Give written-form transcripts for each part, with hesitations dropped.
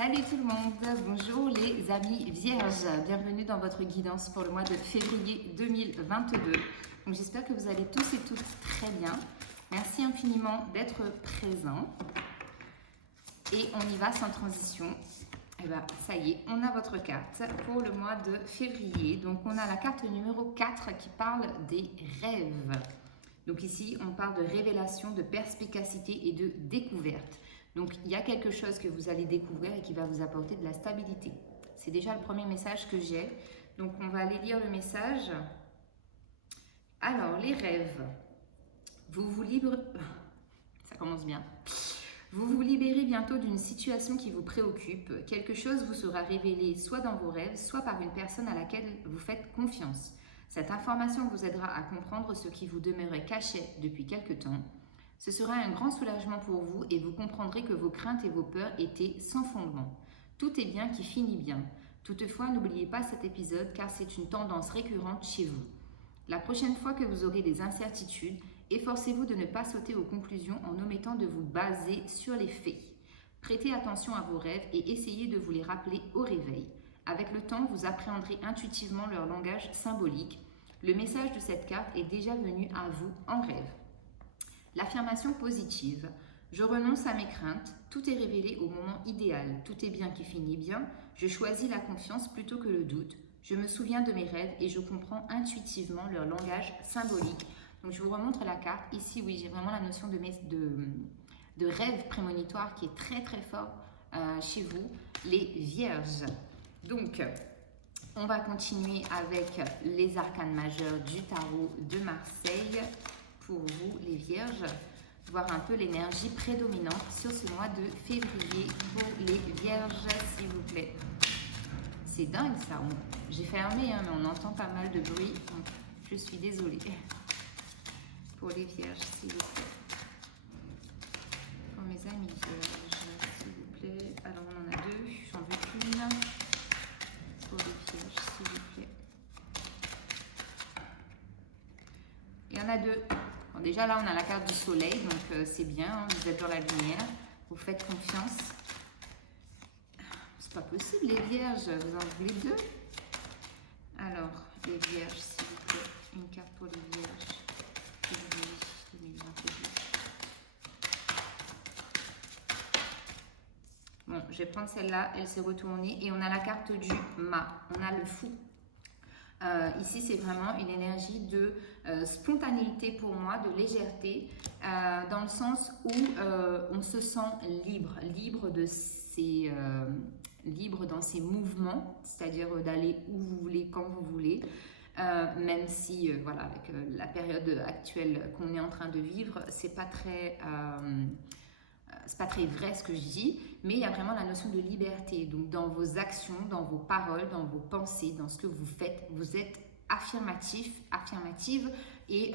Salut tout le monde, bonjour les amis vierges, bienvenue dans votre guidance pour le mois de février 2022. Donc j'espère que vous allez tous et toutes très bien. Merci infiniment d'être présents. Et on y va sans transition. Et bien ça y est, on a votre carte pour le mois de février. Donc on a la carte numéro 4 qui parle des rêves. Donc ici on parle de révélation, de perspicacité et de découverte. Donc, il y a quelque chose que vous allez découvrir et qui va vous apporter de la stabilité. C'est déjà le premier message que j'ai. Donc, on va aller lire le message. Alors, les rêves. Vous vous libérez... Ça commence bien. Vous vous libérez bientôt d'une situation qui vous préoccupe. Quelque chose vous sera révélé soit dans vos rêves, soit par une personne à laquelle vous faites confiance. Cette information vous aidera à comprendre ce qui vous demeurait caché depuis quelque temps. Ce sera un grand soulagement pour vous et vous comprendrez que vos craintes et vos peurs étaient sans fondement. Tout est bien qui finit bien. Toutefois, n'oubliez pas cet épisode car c'est une tendance récurrente chez vous. La prochaine fois que vous aurez des incertitudes, efforcez-vous de ne pas sauter aux conclusions en omettant de vous baser sur les faits. Prêtez attention à vos rêves et essayez de vous les rappeler au réveil. Avec le temps, vous appréhenderez intuitivement leur langage symbolique. Le message de cette carte est déjà venu à vous en rêve. L'affirmation positive. Je renonce à mes craintes, tout est révélé au moment idéal, tout est bien qui finit bien, je choisis la confiance plutôt que le doute, je me souviens de mes rêves et je comprends intuitivement leur langage symbolique. Donc je vous remontre la carte, ici oui j'ai vraiment la notion de rêve prémonitoire qui est très très fort chez vous, les vierges. Donc on va continuer avec les arcanes majeurs du tarot de Marseille. Pour vous les vierges, voir un peu l'énergie prédominante sur ce mois de février pour les vierges s'il vous plaît. C'est dingue ça, j'ai fermé hein, mais on entend pas mal de bruit, donc je suis désolée. Pour les vierges s'il vous plaît. Pour mes amis vierges s'il vous plaît. Alors on en a deux, j'en veux qu'une. Pour les vierges s'il vous plaît. Il y en a deux. Bon, déjà là on a la carte du soleil, donc c'est bien, hein, vous êtes dans la lumière, vous faites confiance. C'est pas possible les vierges, vous en voulez deux? Alors, les vierges s'il vous plaît, une carte pour les vierges, février 2022. Bon, je vais prendre celle-là, elle s'est retournée et on a la carte du mât, on a le fou. Ici, c'est vraiment une énergie de spontanéité pour moi, de légèreté, dans le sens où on se sent libre, libre dans ses mouvements, c'est-à-dire d'aller où vous voulez, quand vous voulez, même si, voilà, avec la période actuelle qu'on est en train de vivre, c'est pas très vrai ce que je dis, mais il y a vraiment la notion de liberté. Donc dans vos actions, dans vos paroles, dans vos pensées, dans ce que vous faites, vous êtes affirmative et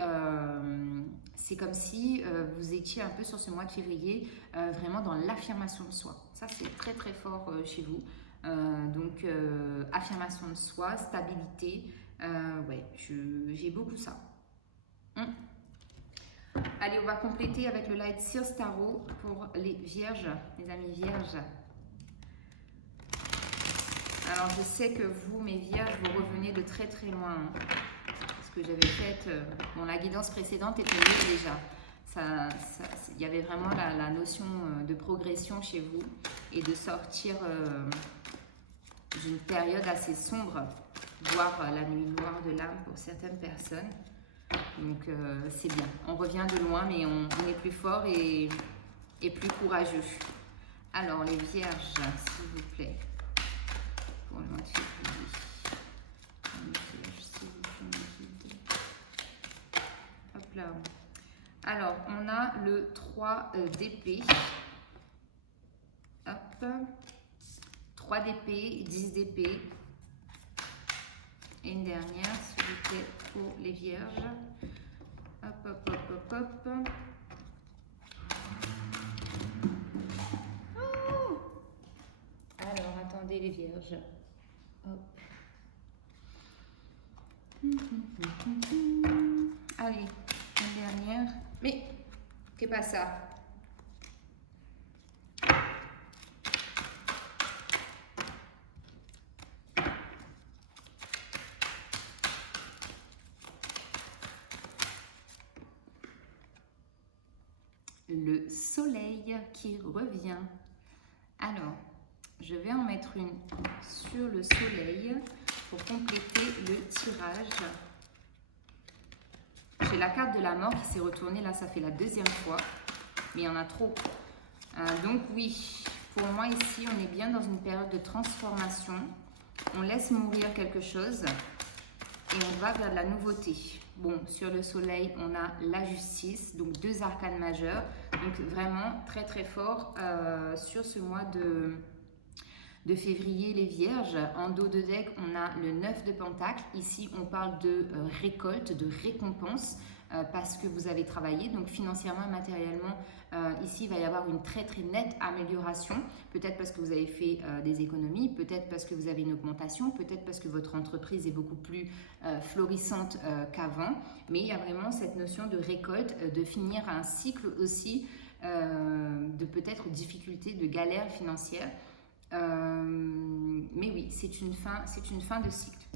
c'est comme si vous étiez un peu sur ce mois de février vraiment dans l'affirmation de soi. Ça c'est très très fort chez vous. Donc affirmation de soi, stabilité, ouais, j'ai beaucoup ça. Allez, on va compléter avec le Light Sears Tarot pour les vierges, les amis vierges. Alors, je sais que vous, mes vierges, vous revenez de très très loin. Hein, parce que j'avais fait... bon, la guidance précédente était mieux déjà. Il y avait vraiment la notion de progression chez vous et de sortir d'une période assez sombre, voire la nuit noire de l'âme pour certaines personnes. Donc c'est bien, on revient de loin mais on est plus fort et plus courageux. Alors les vierges s'il vous plaît, pour le mois de février. Les vierges s'il vous plaît, hop là. Alors on a le 3 d'épée, hop, 3 d'épée, 10 d'épée. Et une dernière, s'il vous plaît, pour les vierges. Hop, hop, hop, hop, hop. Oh, alors, attendez les vierges. Hop. Allez, une dernière. Mais, qu'est-ce que c'est ça? le soleil qui revient. Alors, je vais en mettre une sur le soleil pour compléter le tirage. J'ai la carte de la mort qui s'est retournée, là ça fait la deuxième fois, mais il y en a trop. Donc oui, pour moi ici on est bien dans une période de transformation. On laisse mourir quelque chose et on va vers de la nouveauté. Bon, sur le soleil on a la justice, donc 2 arcanes majeurs. Donc vraiment très très fort sur ce mois de février, les vierges. En dos de deck, on a le 9 de Pentacle. Ici, on parle de récolte, de récompense, parce que vous avez travaillé. Donc, financièrement et matériellement, ici, il va y avoir une très, très nette amélioration. Peut-être parce que vous avez fait des économies, peut-être parce que vous avez une augmentation, peut-être parce que votre entreprise est beaucoup plus florissante qu'avant. Mais il y a vraiment cette notion de récolte, de finir un cycle aussi, de peut-être difficultés, de galères financières. Mais oui, c'est une fin de cycle.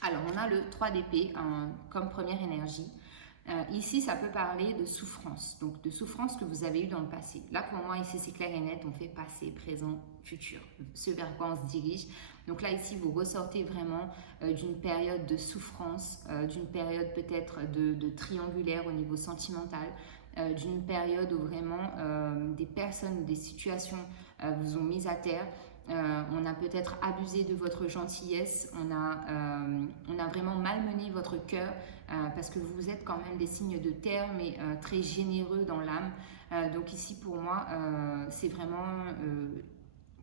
Alors, on a le 3 d'épée comme première énergie. Ici, ça peut parler de souffrance, donc de souffrance que vous avez eue dans le passé. Là, pour moi, ici, c'est clair et net, on fait passé, présent, futur, ce vers quoi on se dirige. Donc là, ici, vous ressortez vraiment d'une période de souffrance, d'une période peut-être de triangulaire au niveau sentimental, d'une période où vraiment des personnes ou des situations vous ont mis à terre. On a peut-être abusé de votre gentillesse, on a vraiment malmené votre cœur parce que vous êtes quand même des signes de terre mais très généreux dans l'âme. Donc ici pour moi c'est vraiment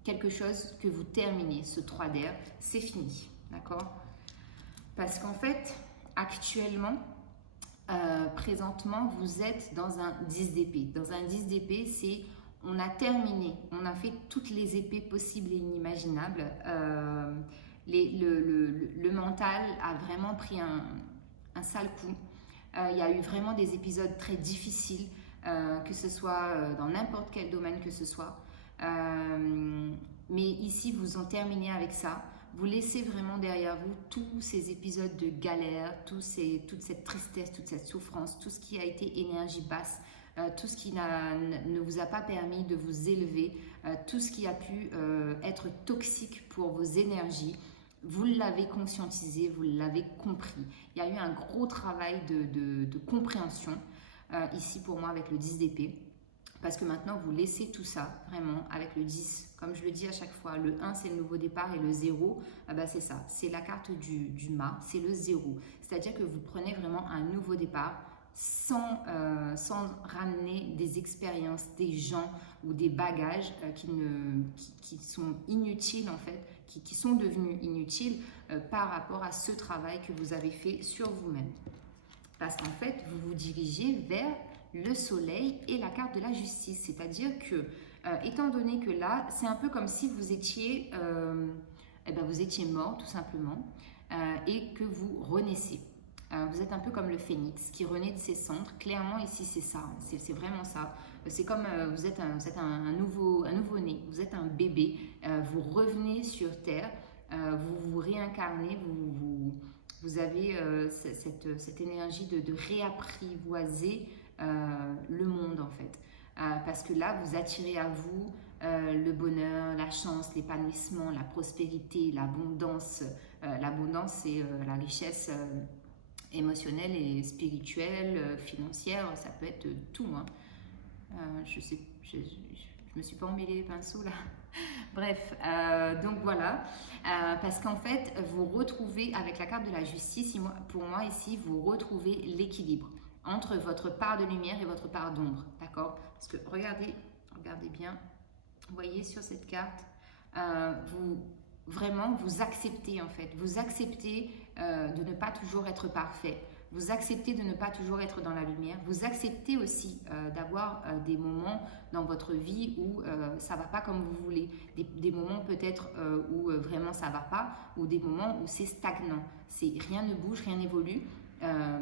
quelque chose que vous terminez, ce 3 d'air, c'est fini, d'accord? Parce qu'en fait actuellement présentement vous êtes dans un 10 d'épée. Dans un 10 d'épée c'est on a terminé, on a fait toutes les épées possibles et inimaginables. Le mental a vraiment pris un sale coup. Il y a eu vraiment des épisodes très difficiles, que ce soit dans n'importe quel domaine que ce soit. Mais ici, vous en terminez avec ça. Vous laissez vraiment derrière vous tous ces épisodes de galère, toute cette tristesse, toute cette souffrance, tout ce qui a été énergie basse. Tout ce qui ne vous a pas permis de vous élever, tout ce qui a pu être toxique pour vos énergies, vous l'avez conscientisé, vous l'avez compris. Il y a eu un gros travail de compréhension ici pour moi avec le 10 d'épée, parce que maintenant vous laissez tout ça vraiment avec le 10. Comme je le dis à chaque fois, le 1 c'est le nouveau départ et le 0, c'est ça, c'est la carte du mât, c'est le 0. C'est-à-dire que vous prenez vraiment un nouveau départ, sans ramener des expériences, des gens ou des bagages qui sont inutiles en fait, qui sont devenus inutiles par rapport à ce travail que vous avez fait sur vous-même. Parce qu'en fait, vous vous dirigez vers le soleil et la carte de la justice. C'est-à-dire que, étant donné que là, c'est un peu comme si vous étiez mort tout simplement et que vous renaissez. Vous êtes un peu comme le phénix qui renaît de ses cendres. Clairement, ici, c'est ça. C'est vraiment ça. C'est comme vous êtes un nouveau-né. Vous êtes un bébé. Vous revenez sur Terre. Vous vous réincarnez. Vous avez cette énergie de réapprivoiser le monde, en fait. Parce que là, vous attirez à vous le bonheur, la chance, l'épanouissement, la prospérité, l'abondance. L'abondance, c'est la richesse émotionnelle et spirituelle, financière, ça peut être tout. Hein. Je me suis pas emmêlé les pinceaux là. Bref, donc voilà, parce qu'en fait, vous retrouvez avec la carte de la justice, pour moi ici, vous retrouvez l'équilibre entre votre part de lumière et votre part d'ombre, d'accord? Parce que regardez bien, vous voyez sur cette carte, vous acceptez en fait, vous acceptez de ne pas toujours être parfait, vous acceptez de ne pas toujours être dans la lumière, vous acceptez aussi d'avoir des moments dans votre vie où ça va pas comme vous voulez, des moments peut-être où vraiment ça va pas, ou des moments où c'est stagnant, rien ne bouge, rien n'évolue,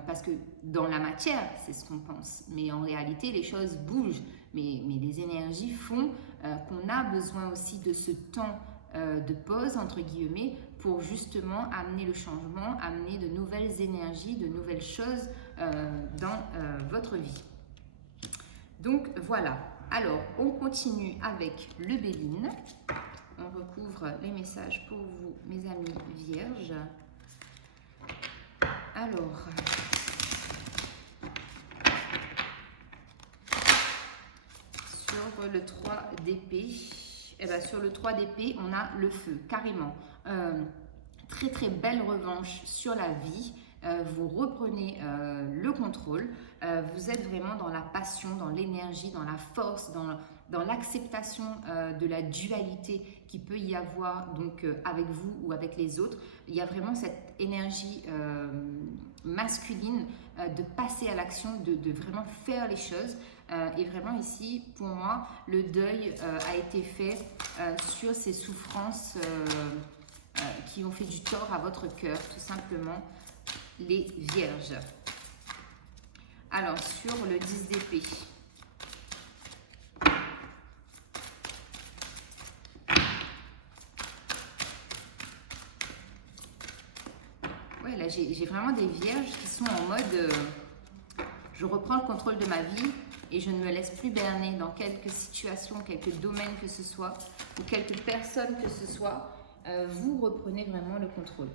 parce que dans la matière c'est ce qu'on pense, mais en réalité les choses bougent, mais les énergies font qu'on a besoin aussi de ce temps de pause entre guillemets pour justement amener le changement, amener de nouvelles énergies, de nouvelles choses dans votre vie. Donc voilà, alors on continue avec le Béline. On recouvre les messages pour vous, mes amis vierges. Alors, sur le 3 d'épée, sur le 3 d'épée, on a le feu, carrément. Très très belle revanche sur la vie. Vous reprenez le contrôle, vous êtes vraiment dans la passion, dans l'énergie, dans la force, dans l'acceptation de la dualité qui peut y avoir donc avec vous ou avec les autres. Il y a vraiment cette énergie masculine de passer à l'action, de vraiment faire les choses. Et vraiment ici, pour moi, le deuil a été fait sur ces souffrances qui ont fait du tort à votre cœur, tout simplement. Les vierges. Alors, sur le 10 d'épée. Ouais, là, j'ai vraiment des vierges qui sont en mode je reprends le contrôle de ma vie et je ne me laisse plus berner dans quelques situations, quelques domaines que ce soit, ou quelques personnes que ce soit. Vous reprenez vraiment le contrôle.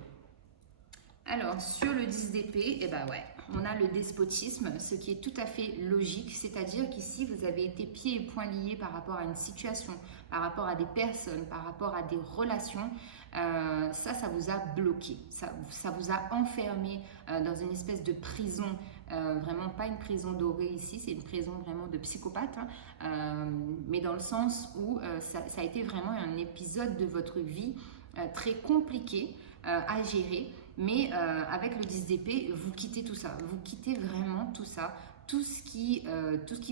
Alors, sur le 10 d'épée, eh ben ouais, on a le despotisme, ce qui est tout à fait logique, c'est-à-dire qu'ici, vous avez été pieds et poings liés par rapport à une situation, par rapport à des personnes, par rapport à des relations. Ça vous a bloqué, ça vous a enfermé dans une espèce de prison, vraiment pas une prison dorée ici, c'est une prison vraiment de psychopathe, hein, mais dans le sens où ça a été vraiment un épisode de votre vie très compliqué à gérer. Mais avec le 10 d'épée, vous quittez tout ça. Vous quittez vraiment tout ça. Tout ce qui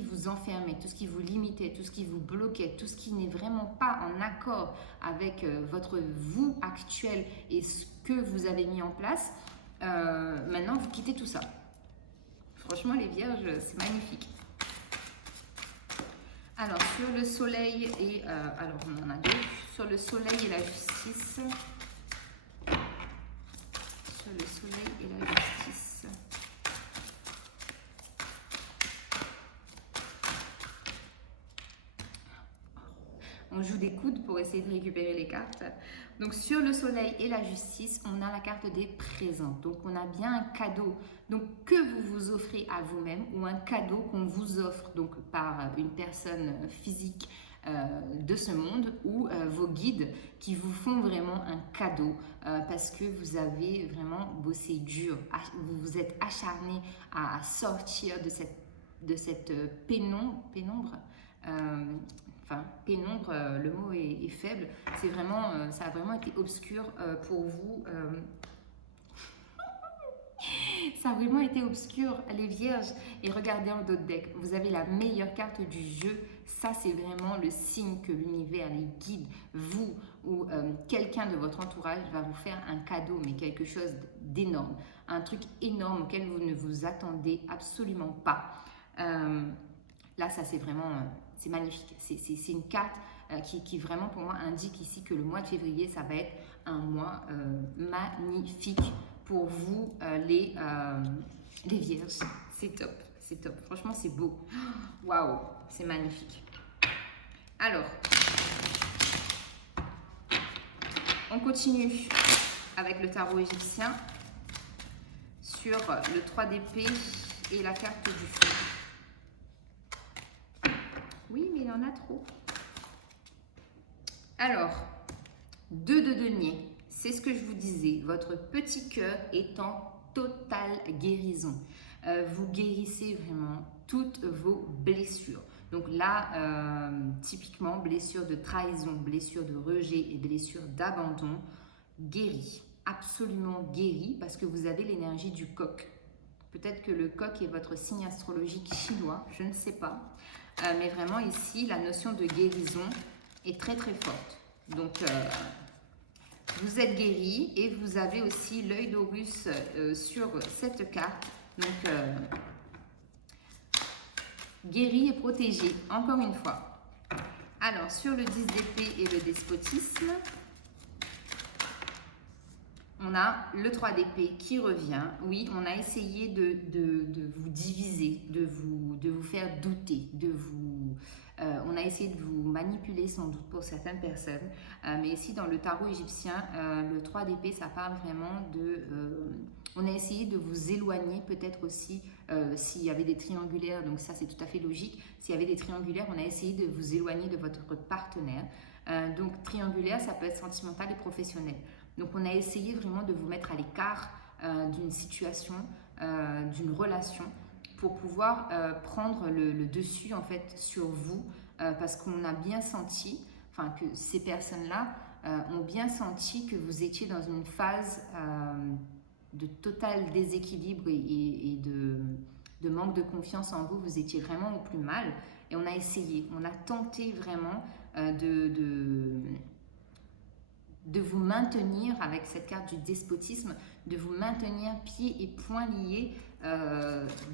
vous enfermait, tout ce qui vous limitait, tout ce qui vous bloquait, tout ce qui n'est vraiment pas en accord avec votre vous actuel et ce que vous avez mis en place. Maintenant, vous quittez tout ça. Franchement, les vierges, c'est magnifique. Alors, sur le soleil et... alors, on en a deux. Sur le soleil et la justice... Le soleil et la justice. On joue des coudes pour essayer de récupérer les cartes. Donc sur le soleil et la justice, on a la carte des présents. Donc on a bien un cadeau donc, que vous vous offrez à vous-même ou un cadeau qu'on vous offre donc, par une personne physique de ce monde ou vos guides qui vous font vraiment un cadeau parce que vous avez vraiment bossé dur, vous vous êtes acharné à sortir de cette pénombre. Enfin, pénombre, le mot est faible. C'est vraiment, ça a vraiment été obscur pour vous. Ça a vraiment été obscur, les vierges. Et regardez en dos de deck, vous avez la meilleure carte du jeu. Ça, c'est vraiment le signe que l'univers, les guides, vous ou quelqu'un de votre entourage va vous faire un cadeau, mais quelque chose d'énorme. Un truc énorme auquel vous ne vous attendez absolument pas. Là, ça, c'est vraiment... c'est magnifique. C'est une carte qui vraiment, pour moi, indique ici que le mois de février, ça va être un mois magnifique pour vous, les vierges. C'est top, c'est top. Franchement, c'est beau. Waouh, c'est magnifique. Alors, on continue avec le tarot égyptien sur le 3 d'épée et la carte du feu. Oui, mais il y en a trop. Alors, 2 de denier. C'est ce que je vous disais, votre petit cœur est en totale guérison. Vous guérissez vraiment toutes vos blessures. Donc là, typiquement, blessure de trahison, blessure de rejet et blessure d'abandon, guérie, absolument guérie parce que vous avez l'énergie du coq. Peut-être que le coq est votre signe astrologique chinois, je ne sais pas. Mais vraiment ici, la notion de guérison est très très forte. Donc... vous êtes guéri et vous avez aussi l'œil d'Horus sur cette carte. Donc, guéri et protégé, encore une fois. Alors, sur le 10 d'épée et le despotisme, on on a le 3 d'épée qui revient. Oui, on a essayé de vous diviser, de vous faire douter, on a essayé de vous manipuler sans doute pour certaines personnes. Mais ici, dans le tarot égyptien, le 3 d'épée, ça parle vraiment on a essayé de vous éloigner peut-être aussi s'il y avait des triangulaires, donc ça c'est tout à fait logique. S'il y avait des triangulaires, on a essayé de vous éloigner de votre partenaire. Donc triangulaire, ça peut être sentimental et professionnel. Donc on a essayé vraiment de vous mettre à l'écart d'une situation, d'une relation, pour pouvoir prendre le dessus en fait sur vous, parce qu'on a bien senti, enfin que ces personnes-là ont bien senti que vous étiez dans une phase de total déséquilibre et de manque de confiance en vous. Vous étiez vraiment au plus mal et on a essayé, on a tenté vraiment de vous maintenir avec cette carte du despotisme, de vous maintenir pieds et poings liés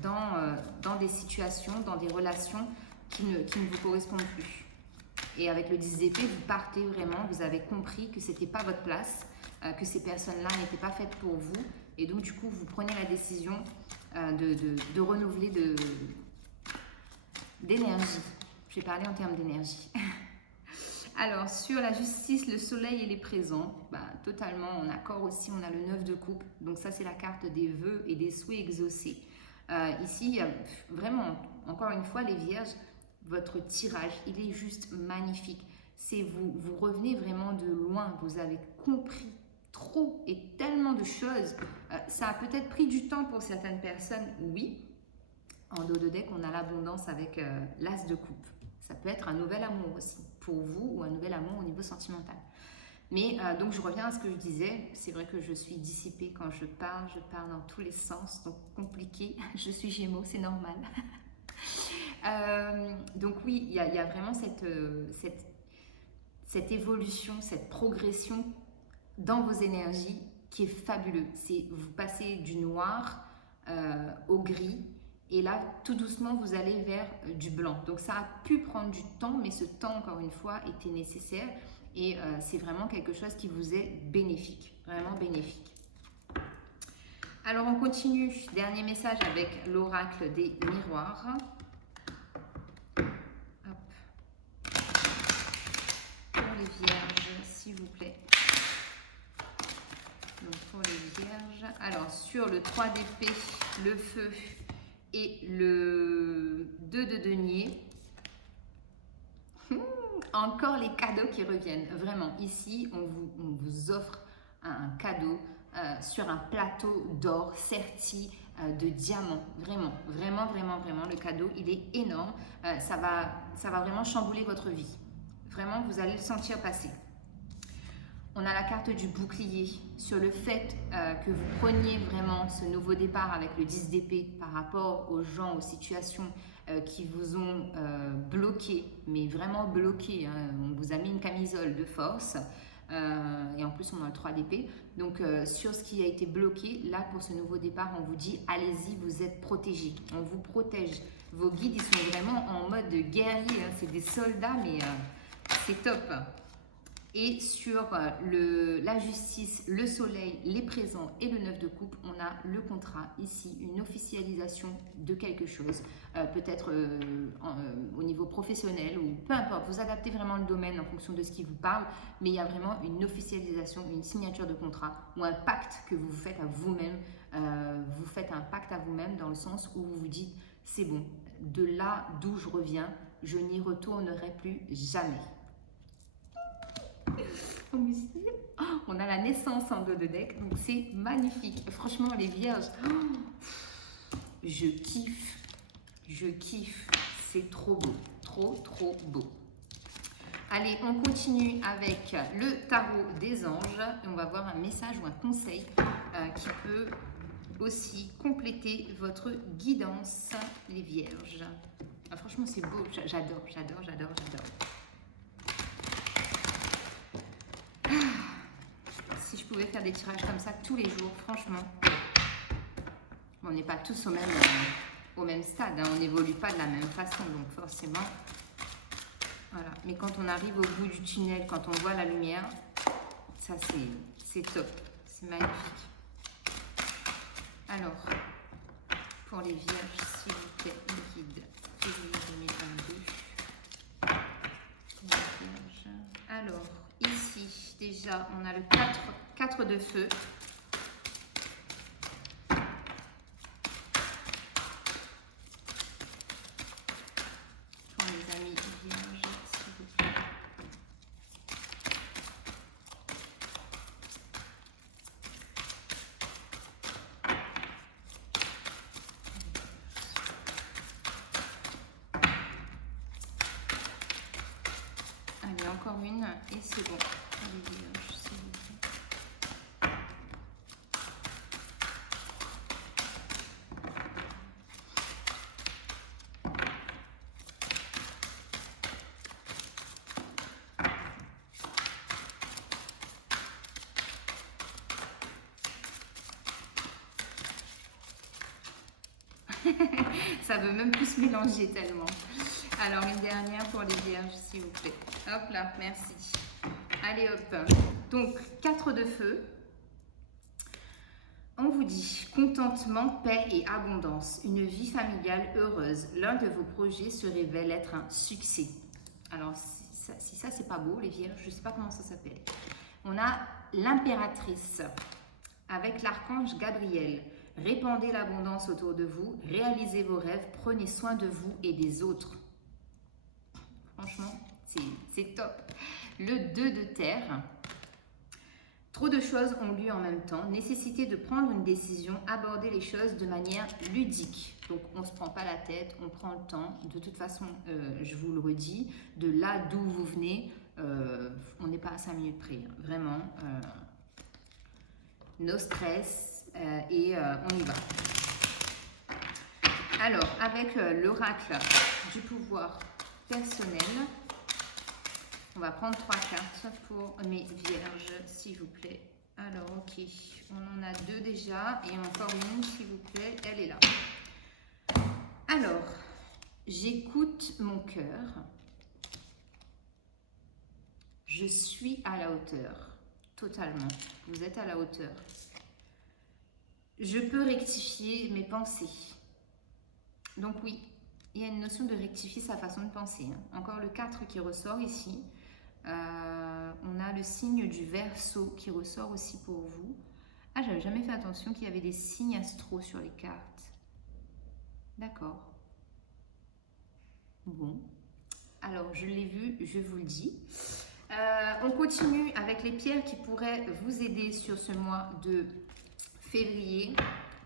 dans des situations, dans des relations qui ne vous correspondent plus. Et avec le 10 d'épée, vous partez vraiment, vous avez compris que ce n'était pas votre place, que ces personnes-là n'étaient pas faites pour vous. Et donc, du coup, vous prenez la décision de renouveler d'énergie. Je vais parler en termes d'énergie. Alors, sur la justice, le soleil et les présents, totalement en accord aussi, on a le 9 de coupe. Donc ça, c'est la carte des vœux et des souhaits exaucés. Ici, il y a vraiment, encore une fois, les vierges, votre tirage, il est juste magnifique. Vous revenez vraiment de loin, vous avez compris trop et tellement de choses. Ça a peut-être pris du temps pour certaines personnes, oui. En dos de deck, on a l'abondance avec l'as de coupe. Ça peut être un nouvel amour aussi pour vous ou un nouvel amour au niveau sentimental. Mais donc je reviens à ce que je disais, c'est vrai que je suis dissipée quand je parle dans tous les sens, donc compliqué, je suis Gémeaux, c'est normal. Donc oui, il y a vraiment cette évolution, cette progression dans vos énergies qui est fabuleux. C'est vous passez du noir au gris. Et là, tout doucement, vous allez vers du blanc. Donc, ça a pu prendre du temps, mais ce temps, encore une fois, était nécessaire. Et c'est vraiment quelque chose qui vous est bénéfique, vraiment bénéfique. Alors, on continue. Dernier message avec l'oracle des miroirs. Hop. Pour les vierges, s'il vous plaît. Donc, pour les vierges. Alors, sur le 3 d'épée, le feu et le 2 de denier, encore les cadeaux qui reviennent. Vraiment, ici, on vous offre un cadeau sur un plateau d'or serti de diamants. Vraiment, vraiment, vraiment, vraiment, le cadeau, il est énorme. Ça va vraiment chambouler votre vie. Vraiment, vous allez le sentir passer. On a la carte du bouclier sur le fait que vous preniez vraiment ce nouveau départ avec le 10 d'épée par rapport aux gens, aux situations qui vous ont bloqué, mais vraiment bloqué. Hein. On vous a mis une camisole de force et en plus on a le 3 d'épée. Donc sur ce qui a été bloqué, là pour ce nouveau départ, on vous dit allez-y, vous êtes protégés. On vous protège. Vos guides, ils sont vraiment en mode guerrier. Hein. C'est des soldats, mais c'est top. Et sur la justice, le soleil, les présents et le 9 de coupe, on a le contrat ici, une officialisation de quelque chose, peut-être au niveau professionnel ou peu importe, vous adaptez vraiment le domaine en fonction de ce qui vous parle, mais il y a vraiment une officialisation, une signature de contrat ou un pacte que vous faites à vous-même, vous faites un pacte à vous-même dans le sens où vous vous dites c'est bon, de là d'où je reviens, je n'y retournerai plus jamais. On a la naissance en dos de deck, donc c'est magnifique. Franchement, les vierges, je kiffe. C'est trop beau, trop beau. Allez, on continue avec le tarot des anges. Et on va voir un message ou un conseil qui peut aussi compléter votre guidance, les vierges. Ah, franchement, c'est beau. J'adore. Si je pouvais faire des tirages comme ça tous les jours, franchement, on n'est pas tous au même stade, hein, on n'évolue pas de la même façon, donc forcément, voilà. Mais quand on arrive au bout du tunnel, quand on voit la lumière, ça c'est top, C'est magnifique. Alors, pour les vierges, s'il vous plaît, une guide février 2022. Les vierges. Alors, ici, déjà, on a le 4 de feu. Pour les amis vierges, s'il vous plaît. Allez, encore une et c'est bon. Allez, vierges, s'il vous plaît. Ça veut même plus se mélanger tellement. Alors, une dernière pour les vierges, s'il vous plaît. Hop là, merci. Allez, hop. Donc, 4 de feu. On vous dit contentement, paix et abondance. Une vie familiale heureuse. L'un de vos projets se révèle être un succès. Alors, si ça, c'est pas beau, les vierges, je ne sais pas comment ça s'appelle. On a l'impératrice avec l'archange Gabriel. Répandez l'abondance autour de vous, réalisez vos rêves, prenez soin de vous et des autres. Franchement, c'est top. Le 2 de terre. Trop de choses ont lieu en même temps. Nécessité de prendre une décision, aborder les choses de manière ludique. Donc, on ne se prend pas la tête, on prend le temps. De toute façon, je vous le redis, de là d'où vous venez, on n'est pas à 5 minutes près. Hein. Vraiment, no stress. Et on y va. Alors, avec l'oracle du pouvoir personnel, on va prendre 3 cartes pour mes vierges, s'il vous plaît. Alors, ok, on en a 2 déjà et encore une, s'il vous plaît, elle est là. Alors, j'écoute mon cœur. Je suis à la hauteur, totalement. Vous êtes à la hauteur. Je peux rectifier mes pensées. Donc oui, il y a une notion de rectifier sa façon de penser. Hein. Encore le 4 qui ressort ici. On a le signe du Verseau qui ressort aussi pour vous. Ah, j'avais jamais fait attention qu'il y avait des signes astro sur les cartes. D'accord. Bon. Alors, je l'ai vu, je vous le dis. On continue avec les pierres qui pourraient vous aider sur ce mois de février,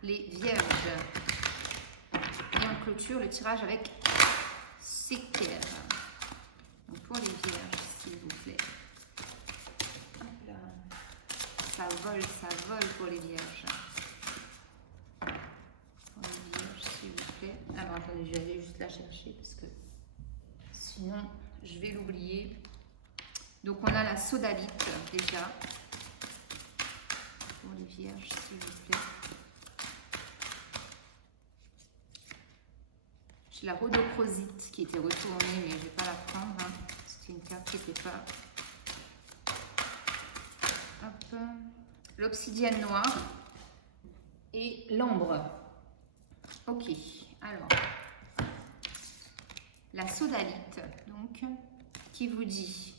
les vierges. Et on clôture le tirage avec ces pierres. Donc pour les vierges, s'il vous plaît. Hop là. Ça vole pour les vierges. Pour les vierges, s'il vous plaît. Alors attendez, je vais aller juste la chercher parce que sinon je vais l'oublier. Donc on a la sodalite déjà. Pour les vierges, s'il vous plaît. J'ai la rhodochrosite qui était retournée, mais je ne vais pas la prendre. Hein. C'était une carte qui n'était pas... Hop. L'obsidienne noire et l'ambre. Ok, alors. La sodalite, donc, qui vous dit...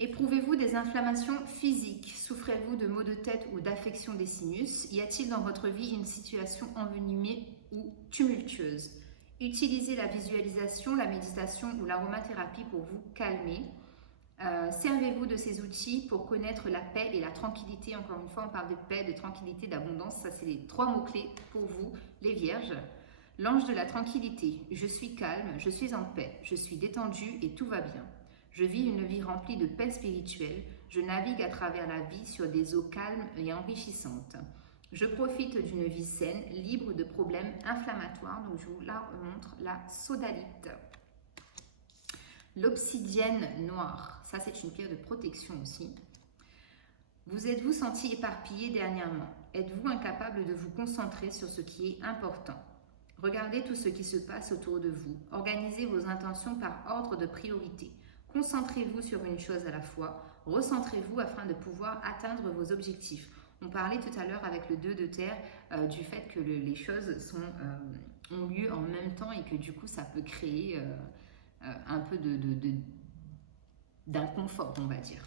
Éprouvez-vous des inflammations physiques? Souffrez-vous de maux de tête ou d'affection des sinus? Y a-t-il dans votre vie une situation envenimée ou tumultueuse? Utilisez la visualisation, la méditation ou l'aromathérapie pour vous calmer. Servez-vous de ces outils pour connaître la paix et la tranquillité. Encore une fois, on parle de paix, de tranquillité, d'abondance. Ça, c'est les 3 mots-clés pour vous, les vierges. L'ange de la tranquillité. Je suis calme, je suis en paix, je suis détendue et tout va bien. Je vis une vie remplie de paix spirituelle. Je navigue à travers la vie sur des eaux calmes et enrichissantes. Je profite d'une vie saine, libre de problèmes inflammatoires. Donc, je vous la montre, la sodalite. L'obsidienne noire. Ça, c'est une pierre de protection aussi. Vous êtes-vous senti éparpillé dernièrement? Êtes-vous incapable de vous concentrer sur ce qui est important? Regardez tout ce qui se passe autour de vous. Organisez vos intentions par ordre de priorité. Concentrez-vous sur une chose à la fois. Recentrez-vous afin de pouvoir atteindre vos objectifs. On parlait tout à l'heure avec le 2 de terre du fait que les choses ont lieu en même temps et que du coup ça peut créer un peu d'inconfort, on va dire.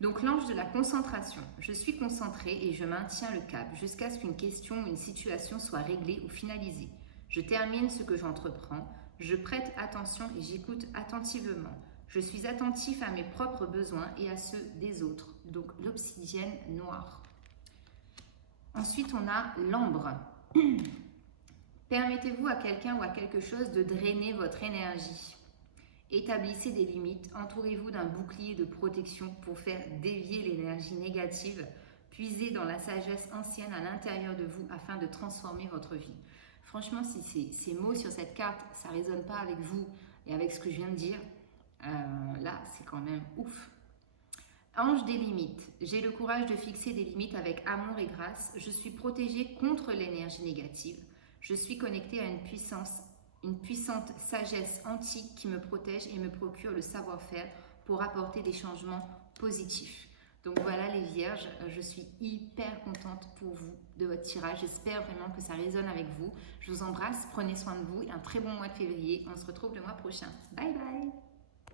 Donc l'ange de la concentration. Je suis concentrée et je maintiens le cap jusqu'à ce qu'une question ou une situation soit réglée ou finalisée. Je termine ce que j'entreprends, je prête attention et j'écoute attentivement. Je suis attentif à mes propres besoins et à ceux des autres. Donc l'obsidienne noire. Ensuite, on a l'ambre. Permettez-vous à quelqu'un ou à quelque chose de drainer votre énergie. Établissez des limites, entourez-vous d'un bouclier de protection pour faire dévier l'énergie négative, puisez dans la sagesse ancienne à l'intérieur de vous afin de transformer votre vie. Franchement, si ces mots sur cette carte, ça ne résonne pas avec vous et avec ce que je viens de dire, là, c'est quand même ouf. Ange des limites. J'ai le courage de fixer des limites avec amour et grâce. Je suis protégée contre l'énergie négative. Je suis connectée à une puissante sagesse antique qui me protège et me procure le savoir-faire pour apporter des changements positifs. Donc voilà les vierges, je suis hyper contente pour vous de votre tirage. J'espère vraiment que ça résonne avec vous. Je vous embrasse, prenez soin de vous et un très bon mois de février. On se retrouve le mois prochain. Bye bye!